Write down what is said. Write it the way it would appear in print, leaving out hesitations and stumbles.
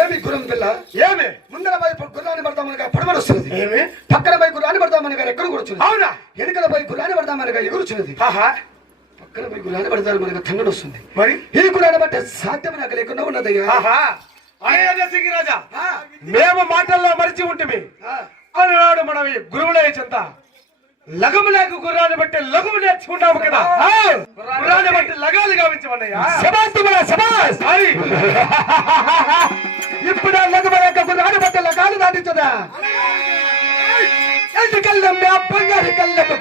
ఏమి గురం పిల్ల ఏమి ముందర వైపు గుర్రాన్ని పడతామనగా పడమని వస్తున్నది. ఏమి పక్కన పోయి గుర్రాన్ని పడతామనగా ఎక్కడ కూర్చున్నది. అవునా వెనుకల పోయి గుర్రాన్ని పడతామనగా ఎగురుచున్నది. పక్కన పోయి గుర్రాన్ని పడతారు మనకు తంగడు వస్తుంది. మరి ఈ గుర్రాన్ని బట్టే సాధ్యం నాకు లేకుండా ఉన్నదయ్యా. రాజా మేము మాటల్లో మరిచి ఉంటుంది అన్నాడు. మనం ఈ గురువులే చెంత లగము లేక గుర్రాన్ని బట్టి లఘువు నేర్చుకున్నాము కదా. గుర్రాన్ని బట్టి లగాలు గావించమన్నయ్యా. ఇప్పుడు లఘువు లేక గుర్రాన్ని బట్టి లగాలు దాటించదా. ఎందుకల్లా బంగారు కళ్ళకు